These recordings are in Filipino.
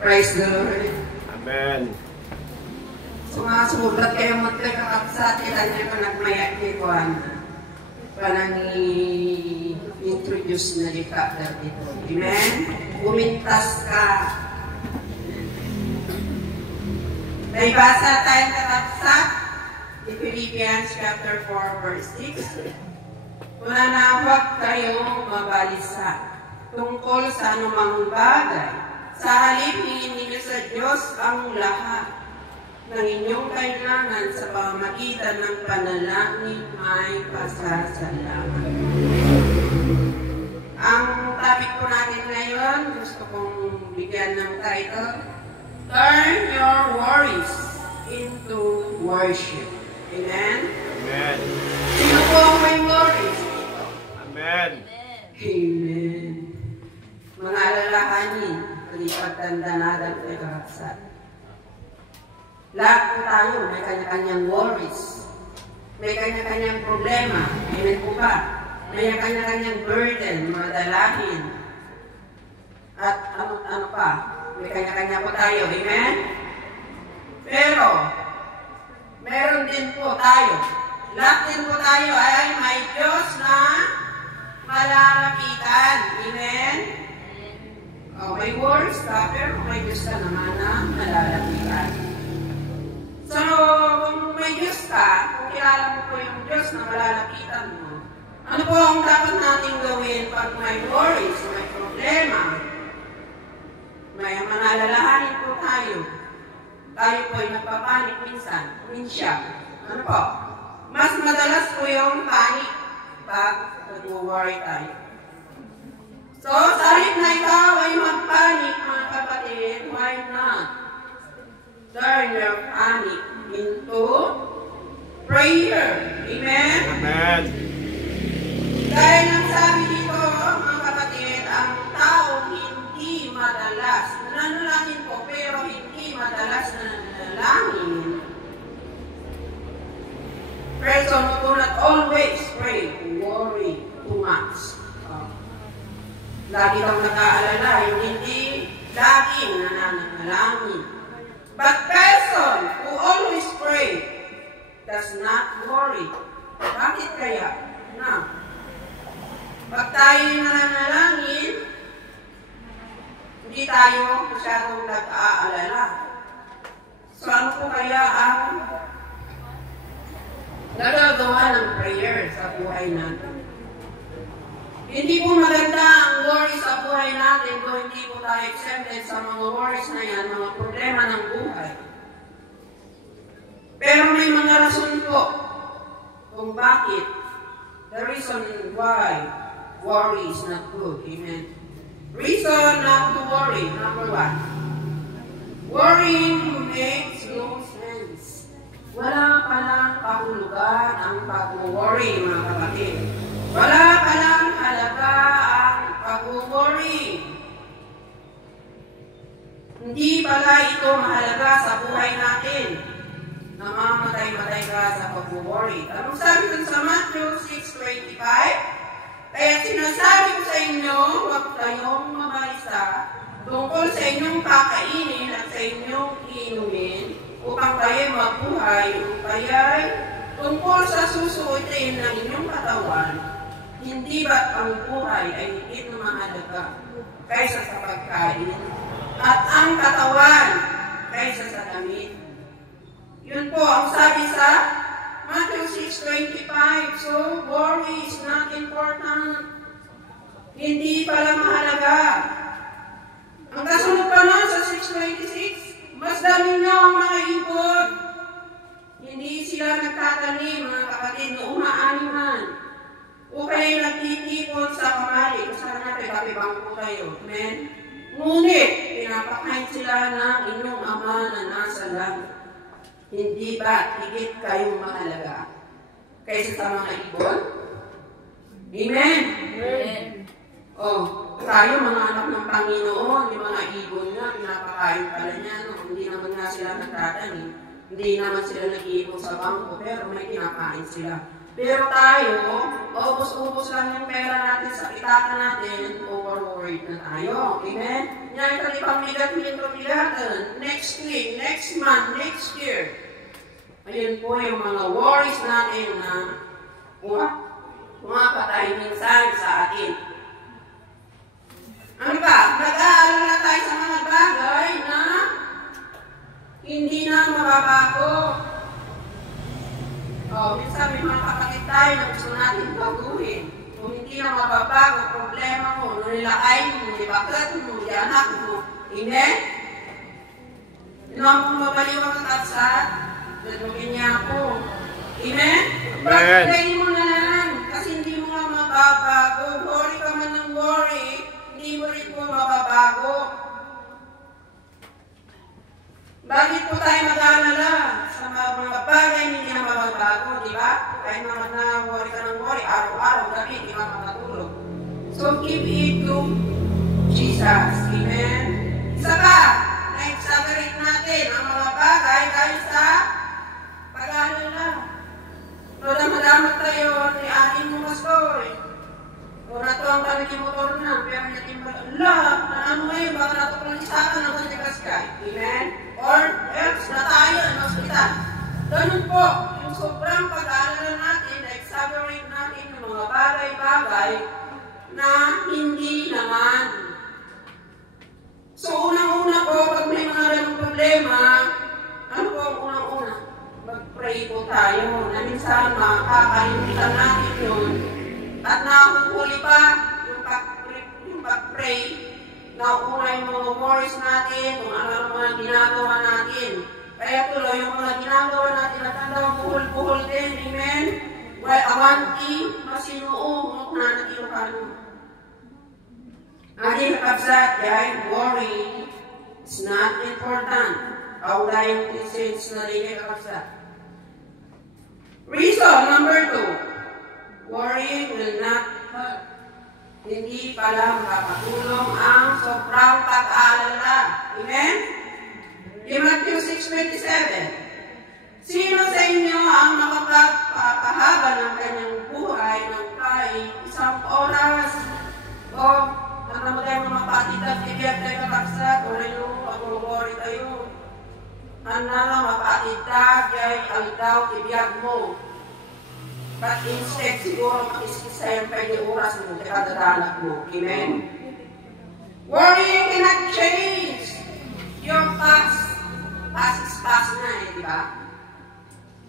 Praise the Lord. Amen. Sumasubrat kayo magkakapsat, ilan niyo pa nagmayak ni Juan. Parang i-introduce na di ka dito. Amen? Umintas ka. May basa tayong kakapsat di Philippians chapter 4 verse 6. Mananawag kayong mabalisa tungkol sa anumang bagay. Sa halip, hingin ninyo sa Diyos ang lahat ng inyong kailangan sa pamamagitan ng panalangin may pasasalamat. Ang topic po natin ngayon, gusto kong bigyan ng title, Turn Your Worries into Worship. Amen? Amen. Sino po ang may worries? Amen. Amen. Mga alalahanin, palipagtanda natin ay kakasal. Lahat po tayo may kanya-kanyang worries. May kanya-kanyang problema. Amen po ba? May kanya-kanyang burden, mga dalahin. At ano pa? May kanya-kanya po tayo. Amen? Pero, meron din po tayo. Lahat din po tayo ay may Diyos na malalapitan. Amen? Oh, may worries ka, pero may Diyos ka naman na malalapitan. So, kung may Diyos ka, kung kilala mo po yung Diyos na malalapitan mo, ano po ang dapat natin gawin pag may worries, may problema? May manalalahanin po tayo. Tayo po ay nagpapanik minsan. Ano po? Mas madalas po yung panic pag nag-worry tayo. So, sa halip na ikaw ay magpanik, mga kapatid, why not? Turn your panic into prayer. Amen? Amen. Dahil ang sabi dito, mga kapatid, ang tao hindi madalas, nananalangin po, pero hindi madalas nananalangin. Person who do not always pray, worry too much. Lagi kang nag-aalala, yung hindi laging nananalangin. But person who always pray does not worry. Bakit kaya? Pag tayo nananalangin, hindi tayo masyadong nag-aalala. So ano po kaya ang nagagawa ng prayer sa buhay natin? Hindi po maganda ang worry sa buhay natin kung hindi po tayo exempted sa mga worries na yan, mga problema ng buhay. Pero may mga rason po kung bakit. The reason why worry is not good. Amen. Reason not to worry. Number 1. Worrying makes no sense. Wala palang kahulugan ang pag-worry, mga kapatid. Wala palang halaga ang pag-worry. Hindi pala ito mahalaga sa buhay natin. Namamatay-matay ka sa pag-worry. Anong sabi dun sa Matthew 6:25? Kaya sinasabi ko sa inyo, huwag kayong mabalisa tungkol sa inyong kakainin at sa inyong inumin upang kayo mabuhay, kaya'y tungkol sa susuotin ng inyong katawan. Hindi ba't ang buhay ay higit na mahalaga kaysa sa pagkain at ang katawan kaysa sa damit? Yun po ang sabi sa Matthew 6:25. So, worry is not important. Hindi pala mahalaga. Ang kasunod pa nun sa 6:26, mas dami nyo ang mga ibon. Hindi sila nagtatanim, mga kapatid, na umaanihan. O kayo nagtitipon sa kamali. Kung saan natin, kapibang po kayo. Amen? Ngunit, pinapakain sila ng inyong ama na nasa langit. Hindi ba higit kayong mahalaga kaysa sa mga ibon? Amen? Amen. Tayo mga anak ng Panginoon, yung mga ibon nga, pinapakain pala niya. No? Hindi naman nga sila nagtatanim. Hindi naman sila nag-iipon sa bangko, pero may pinakain sila. Pero tayo, ubos-ubos lang yung pera natin sa pitaka natin, overworried na tayo. Amen? Yan ang kalipang bigat-bigatan. Next week, next month, next year. Ayun po yung mga worries natin na pumapatay minsan sa atin. Ano ba? Nag-aalala tayo sa mga bagay na hindi na mababago. Minsan may mga kapatid tayo na gusto natin baguhin. Kung hindi na mababago, problema mo, nilakay mo, bakit mo, anak mo. Amen? Ilang mong mabaliw ang kapsat, dadugin niya ako. Amen? Bakit mo na lang, kasi hindi mo nga mababago. Worry ka man ng worry, hindi mo rin mo mababago. Bakit po tayo mag-aalala sa mga bagay hindi na mababago, di ba? Kahit naman na worry ka ng worry, araw-araw, gabi, di ka makatulog. So, give it to Jesus. Amen? Isa pa, na-exaggerate natin ang mga bagay dahil sa pag-aalala. Madama tayo ni ating mga pastor. Ora to ang kami motor na, pero natin ano ngayon, baka natutulisakan ng kanigas ka. Amen? Or else na tayo ng hospital. Ganun po, yung sobrang pag-aalala natin, na-exaggerate natin ng mga bagay-bagay na hindi naman. So, unang-una po, pag may mga ganong problema, ano po ang unang-una? Mag-pray po tayo na minsan makakalimutan natin yun. At nakuhuli pa yung pag-pray, nauna yung mga worries natin, kung ano ang mga ginagawa natin. Kaya tuloy yung mga ginagawa natin at ang buhol-buhol din. Amen? Well, awanti, masinuong na natilukano. Ating kapsat, kaya worry is not important. Kaulay yung sense na rin kapsat. Reason number 2. Worrying will not hurt. Hindi pala makakatulong ang sobrang pag-aalala. Amen? In Matthew 6:27, sino sa inyo ang makapagpapahaba ng kanyang buhay ng kahit isang oras? O, naman tayo mga mapatid at ibiyag tayo kakaksa, o rin yung pag-worry tayo. Ano lang mapatid ka, kaya aldaw ibiyag mo. But instead, siguro makisisa yung pwede oras mo, kaya dadalag mo. Amen? Worrying cannot change your past. Past is past na di ba?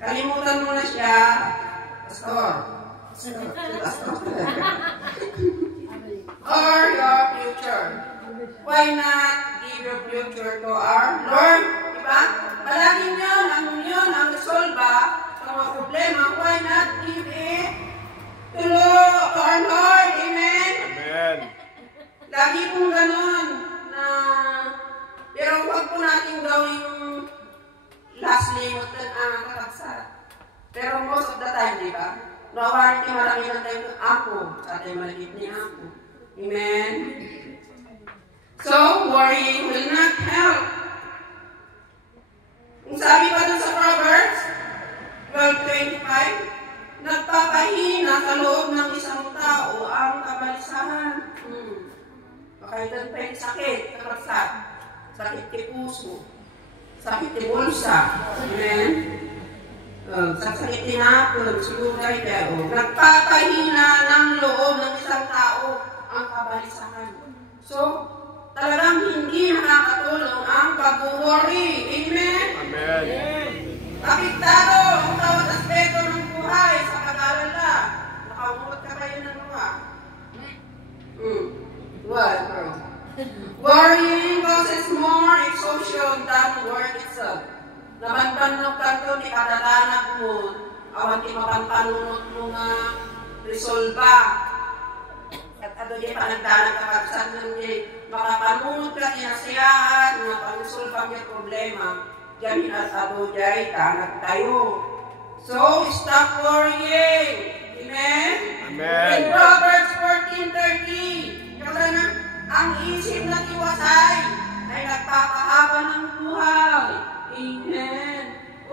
Kalimutan mo na siya, pastor. Or your future. Why not give your future to our Lord? Di ba? Palaging yun, ang resolve mga problema, why not give it to our Lord? Amen? Amen. Lagi pong ganun na, pero huwag po natin gawing last limit ang kakasat. Pero most of the time, di ba? Nawarin niyo marami ng time ng ako sa ating malagip ni ako. Amen? So, worrying will not help. Kung sabi pa dun sa Proverbs 12:25, nagpapahina sa loob ng isang tao ang kabalisahan. Baka ilan pa yung sakit, karasat, sakit ti puso, sakit ti bulsa. Amen? Sakit ti napon, siguro tayo. Nagpapahina ng loob ng isang tao ang kabalisahan. So, talagang hindi nakakatulong ang pag-worry. Amen? Amen. Apektado ang bawat aspeto ng buhay sa pag-aalala. Nakaumot ka kayo ng mga. What, bro? Worrying causes more exhaustion than work itself. Nabanban ng kanto ni kadalanak mo, awan ti mapanpanunot mo nga resolva. At ato di pa nagdanak kapagsan ng di makapanunot ka tinasiyahan, nga pang-resolva ang problema. Diyan at ato jay tanak tayo. So, stop worrying. Amen? Amen. In Proverbs 14:30, kaya na, ang isip na tiwasay ay nagpapahaba ng buhay. Amen.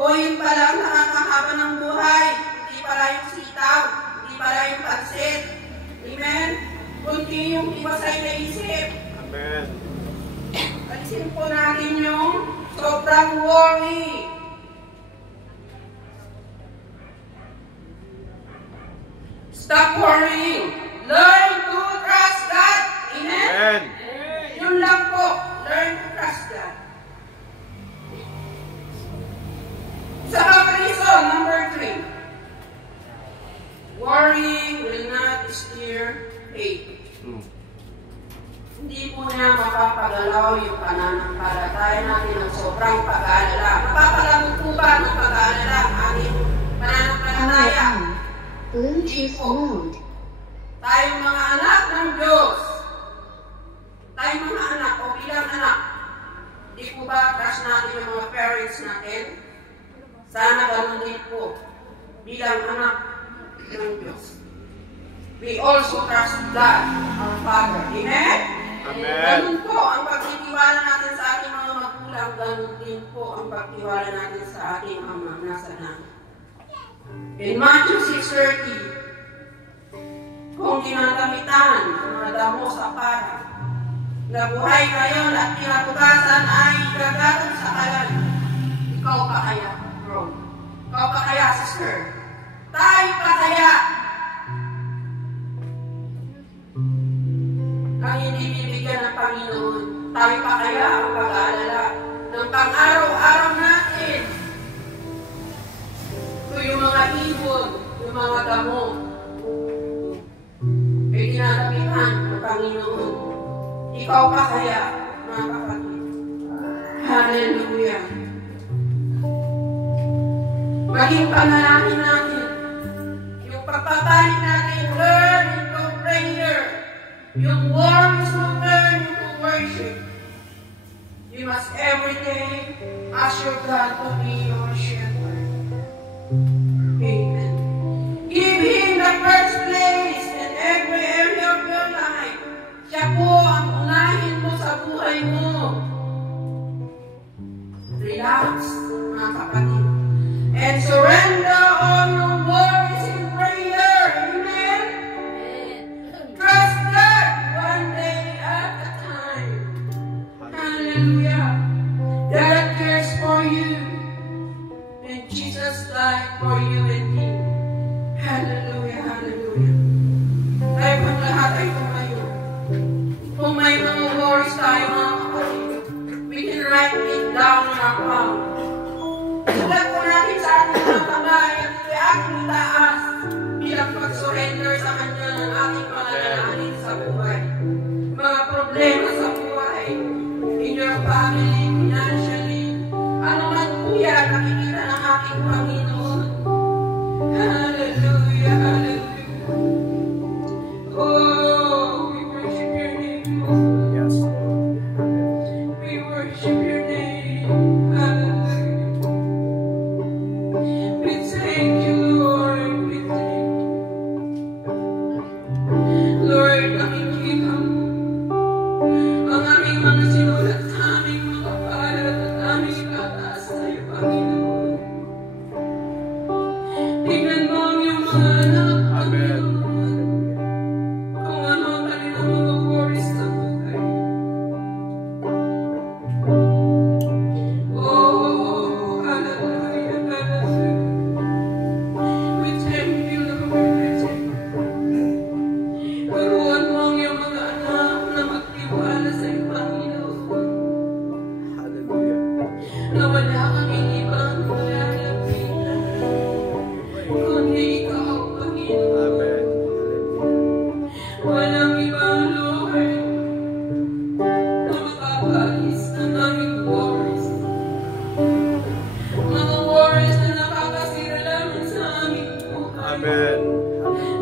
O yun pala, nakakahaba ng buhay. Hindi pala yung sitaw. iyong ibasay na isip. Amen. Alisin po natin yung sobrang worry. Stop worrying. Learn to trust God. Amen? Amen. Yun lang po. Learn to trust God. Sa reason, number 3. Worrying will not steer faith. Hindi po niya mapapagalaw yung pananampalataya natin ng sobrang pag-aalala. Mapapalago po ba ng pag-aalala ang ating pananampalataya? Bluetooth mode. Tayong mga anak ng Diyos, tayong mga anak o bilang anak, hindi po ba trust natin yung mga parents natin? Sana ganun din po bilang anak ng Diyos. We also trust God, our Father. Amen? Amen. Ganun po ang pagtitiwala natin sa ating mga magulang, ganun din po ang pagtiwala natin sa ating Ama nasa langit. In Matthew 6:30, kung tinatamitan ang mga damo sa para, nabuhay ngayon at kinabukasan ay gagatong sa kalan. Ikaw pa kaya, bro? Ikaw pa kaya, sister? Tayo pa kaya? Ang hindi bibigyan ng Panginoon, tayo pa kaya ang pag-aalala ng pang-araw-araw natin? Kung yung mga ibon, yung mga damo, ay tinatamihan ng Panginoon. Ikaw pa kaya, mga kapatid? Hallelujah! Maging panalangin natin, yung pagpapalit natin, learn into prayer. Yung words will turn into worship. You must every day ask your God to be your shepherd. Amen. Give Him the first place in every area of your life. Siya po ang unahin mo sa buhay mo. Relax, mga kapatid. And surrender all your worries in prayer. Amen? Trust God one day at a time. Hallelujah. God cares for you. And Jesus died for you and me. Hallelujah, hallelujah. Tayo pang lahat ay tumayo. Kung may mga worries tayo, mga kapatid, we can write it down in our palm. Sulat po natin sa ating mga kamay at ito'y ating itaas bilang pag-surrender sa Kanya ng ating mga lalaanin sa buhay. Mga problema sa buhay, in your family, financially, ano man po yan, nakikita ng ating Panginoon. Hallelujah, hallelujah. Oh, we worship your name, Lord. Yes, Lord. We worship your name. Hallelujah. We thank you, Lord. We thank you. Lord, aming kita mo. Ang aming mga sinulat sa aming mga palad at aming itataas sa iyo, Panginoon. Tignan mo ang iyong mga anak, Amen. Panginoon. Kung ano ang kanilang mga worries sa buhay. Oh, hallelujah, hallelujah. We thank you, Lord. We thank you. Turuan mo ang iyong mga anak na magtiwala sa iyo, Panginoon. Hallelujah. Na wala kaming ibang lalapitan, kundi ikaw, Panginoon. Amen. Walang ibang Lord na makakaalis ng aming worries. Mga worries na nakakasira namin sa aming buhay. Amen.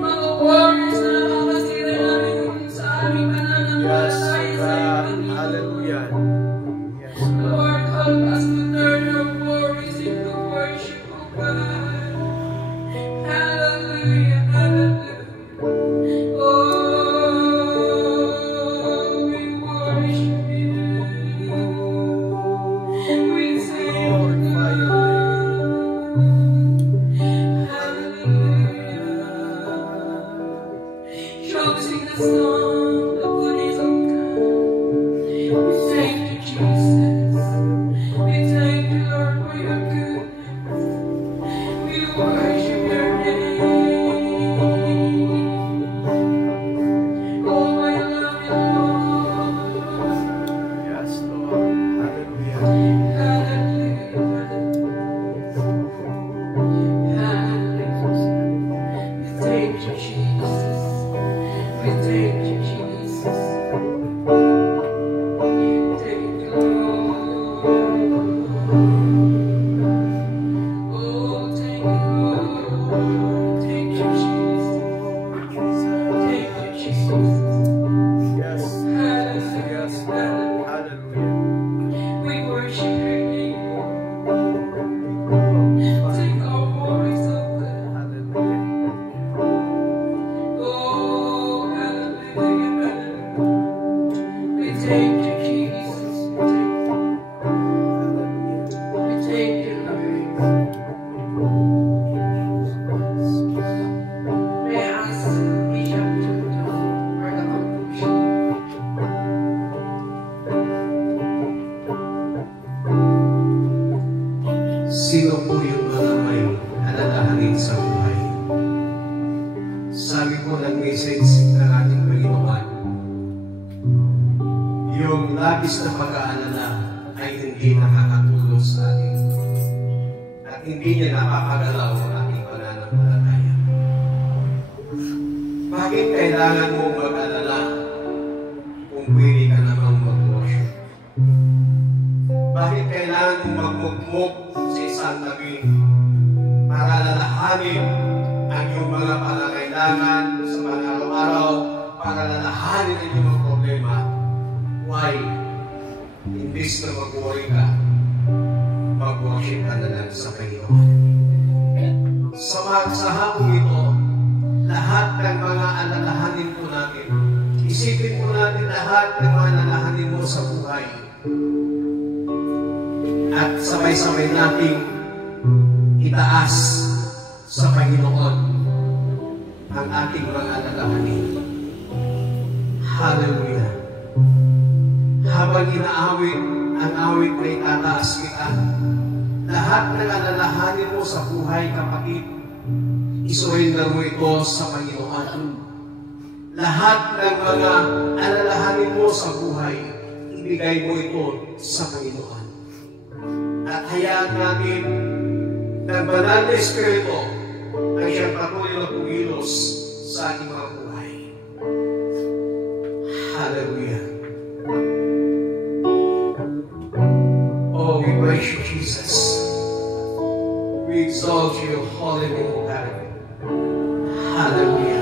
Mga worries na nakakasira namin sa aming Yes, pananampalataya sa iyo, God. Panginoon. Hallelujah. Yes, Lord. Lord, help us to turn our worries into worship, O God. Hallelujah, hallelujah. Oh, we worship you. We thank you, Glorify your God. Hallelujah. Choosing the song Sino po yung mga may alalahanin sa buhay? Sabi po ng message ng ating Panginoon, yung labis na pag-aalala ay hindi nakakatulong sa atin at hindi niya napapagalaw ang ating pananampalataya. Bakit kailangan mo mag-alala kung pwede ka namang mag-worship? Bakit kailangan mo magmugmok sa isang tabi para lalahanin ang iyong mga pangangailangan sa mga araw-araw, para lalahanin ang iyong mga problema? Why? Imbis na mag-worry ka, mag-worship ka na lang sa Panginoon. Sa hapong ito, lahat ng mga alalahanin po natin, isipin po natin lahat ng mga alalahanin mo sa buhay. At sabay-sabay nating itaas sa Panginoon ang ating mga alalahanin. Hallelujah! Habang inaawit ang awit na itataas kita, lahat ng alalahanin mo sa buhay, kapatid, isurinda mo ito sa Panginoon. Lahat ng mga alalahanin mo sa buhay, ibigay mo ito sa Panginoon. At hayaan natin ng banal na Espiritu ang siyang patuloy na pumilos sa ating mga buhay. Hallelujah! Oh, we praise you, Jesus. We exalt your holy name, O God. Hallelujah!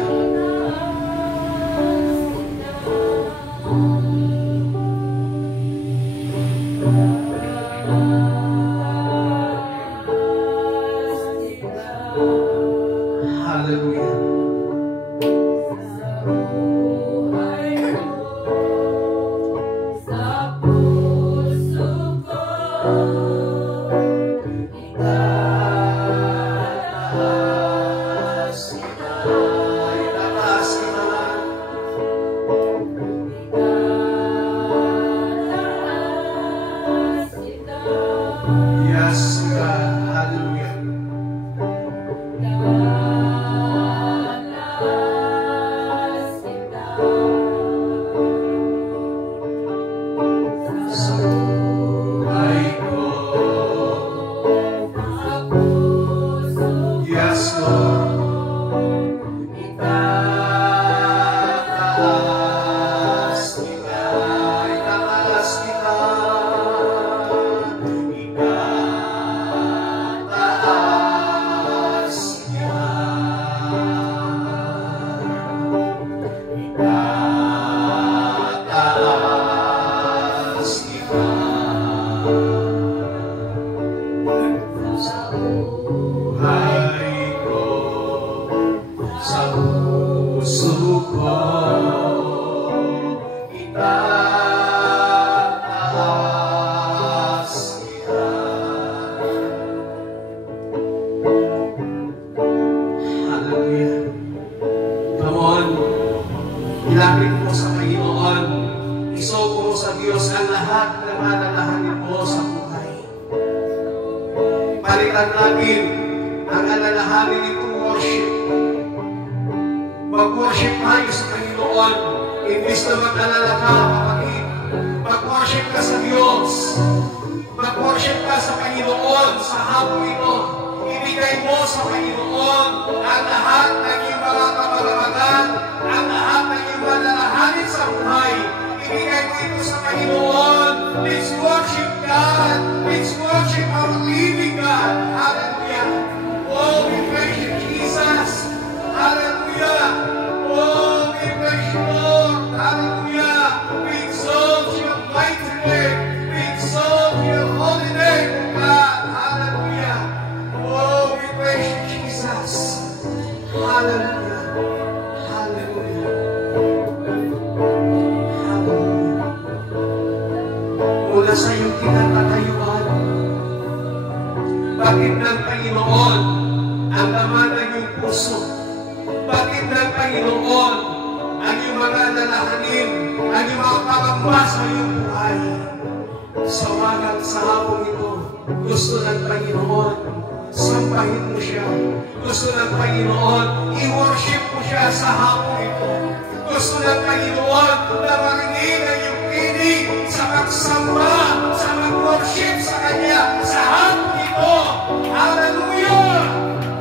Hallelujah. Hallelujah. lahat ng alalahanin mo sa buhay. Palitan natin ang alalahanin nitong worship. Mag-worship tayo sa Panginoon. Imbis na mag-alala ka, kapatid. Mag-worship ka sa Diyos. Mag-worship ka sa Panginoon sa hapon ito. Ibigay mo sa Panginoon ang lahat ng iyong mga kamaramagan, ang lahat ng iyong malalahanin sa buhay. Ibigay mo ito sa Panginoon. Let's worship God. Let's worship our living God. Hallelujah. Oh, we praise you, Jesus. Hallelujah. Oh, we praise you, Lord. Hallelujah. We exalt your mighty name. We exalt your holy name, God. Hallelujah. Oh, we praise you, Jesus. Hallelujah. Hallelujah. Hallelujah. Mula sa iyong kinatatayuan, bakit ng Panginoon ang laman ng iyong puso? Bakit ng Panginoon ang iyong mga lalahanin, ang iyong mga pangamba sa iyong buhay? Sa wagang sa hapong ito, gusto ng Panginoon, sambahin mo siya. Gusto ng Panginoon, i-worship mo siya sa hapong ito. Gusto ng Panginoon na marinig ang iyong tinig sa pagsamba, sa mag-worship sa Kanya sa hapong ito. Hallelujah!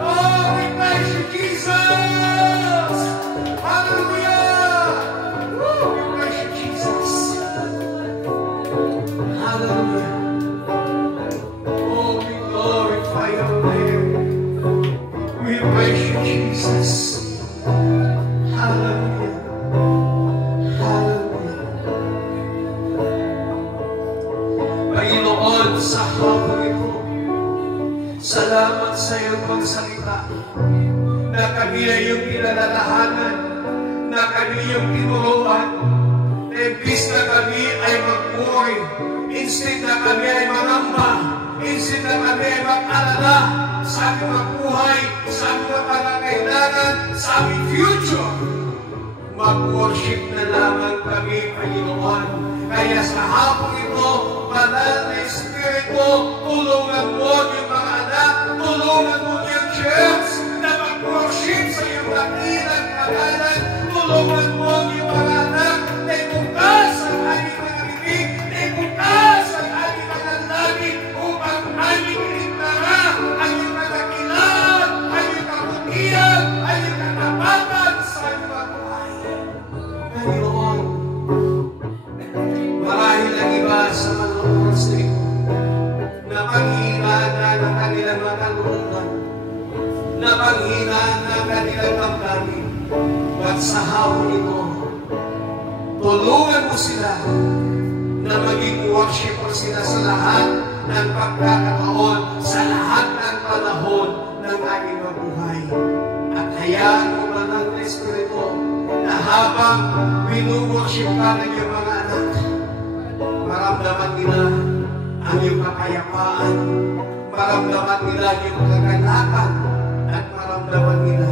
Oh, we praise you, Jesus! Hallelujah! Woo, we praise you, Jesus! Hallelujah! Oh, we glorify your name. We praise you, Jesus. Hallelujah. Hallelujah. Panginoon, sa hapon ito, salamat sa iyong pagsalita na kami ay iyong pinalalahanan, na kami iyong tinuruan, na imbis na kami ay mag-worry, instead na kami ay mangamba, instead na kami ay mag-alala sa aming mga buhay, sa aming mga pangangailangan, sa aming future. Mag-worship na lamang kami, Panginoon. Kaya sa hapon ito, Banal na Espiritu, tulungan mo yung mga anak, tulungan mo yung church na mag-worship sa iyong dakilang pangalan. Tulungan mo yung mga anak na ibukas ang aming mga bibig, na ibukas ang aming mga langit upang aming iniklara ang iyong kadakilaan, ang iyong kabutihan, ang iyong katapatan sa aming mga buhay. Panginoon, marahil ang iba sa mga oras na ito na panghinaan ng kanilang mga kalooban, na panghinaan ng kanilang damdamin. At sa hapon ito, tulungan mo sila na maging worshiper sila sa lahat ng pagkakataon, sa lahat ng panahon ng aming mabuhay. At hayaan mo ba ng Espiritu na habang winu-worship ka ng iyong mga anak, maramdaman nila ang iyong kapayapaan, maramdaman nila ang iyong kagalakan, at maramdaman nila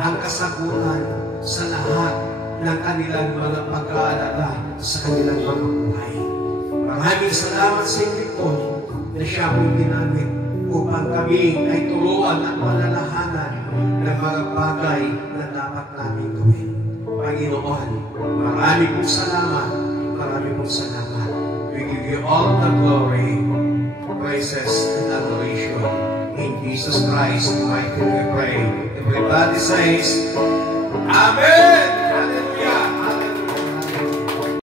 ang kasagutan sa lahat ng kanilang mga pag-aalala sa kanilang mga buhay. Maraming salamat sa inyo po na siya pong ginamit upang kami ay turuan at malalahanan ng mga bagay na dapat namin gawin. Panginoon, marami pong salamat, marami pong salamat. We give you all the glory, praises, and adoration. In Jesus Christ, mighty we pray. Everybody says,